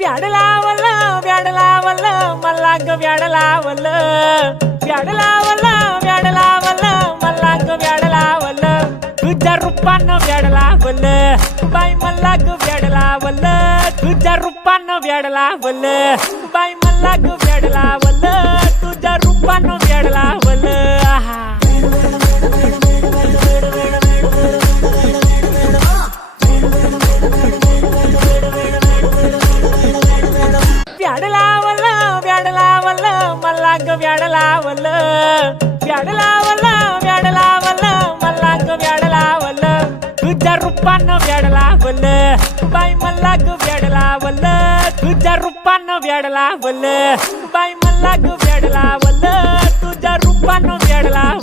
व्याडलावल मला ग व्याडलावल व्याडलावल मला ग व्याडलावल तुझ्या रूपानं व्याडलावल बाई मला ग व्याडलावल तुझ्या रूपानं व्याडलावल बाई मला ग व्याडलावल तुझ्या रूपानं व्याडलावल व्याडलावल मला ग व्याडलावल व्याडलावल मला ग व्याडलावल तुझ्या रूपानं व्याडलावल बाई मला ग व्याडलावल तुझ्या रूपानं व्याडलावल बाई मला ग व्याडलावल तुझ्या रूपानं व्याडलावल